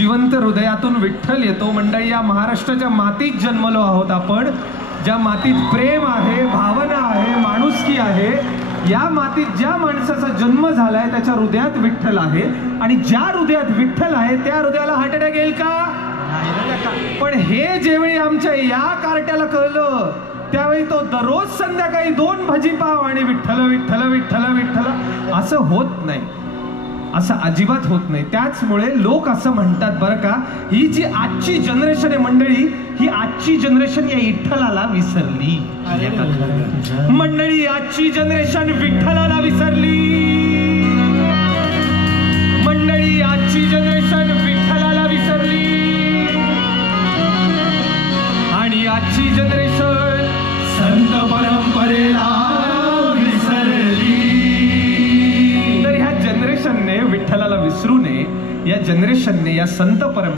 जिवंत हृदयातून विठ्ठल येतो। मंडळी, या महाराष्ट्राच्या मातीत जन्मलो आहोत आपण, ज्या मातीत प्रेम आहे, भावना आहे, माणुसकी आहे। या मातीत ज्या माणसाचा जन्म झालाय त्याच्या हृदयात विठ्ठल आहे, आणि ज्या हृदयात विठ्ठल आहे त्या हृदयाला हार्ट अटॅक येईल का? पण हे जेवेळी आमच्या या कार्ट्याला कळलं त्यावेळी तो दररोज संध्याकाळी 2 भजीपाव आणि विठ्ठल विठ्ठल विठ्ठल विठ्ठल असं होत नाही, असं अजिबात होत नाही। त्याचमुळे लोक असं म्हणतात बरं का, ही जी आजची जनरेशन आहे मंडळी, ही आजची जनरेशन या विठ्ठलाला विसरली। मंडळी, आजची जनरेशन विठ्ठलाला विसरली। मंडळी, आजची जनरेशन विठ्ठलाला विसरली, आणि आजची जनरेशन संत परंपरेला विसरली। तर ह्या जनरेशनने विठ्ठलाला विसरू नये, या जनरेशनने या संत परंपरा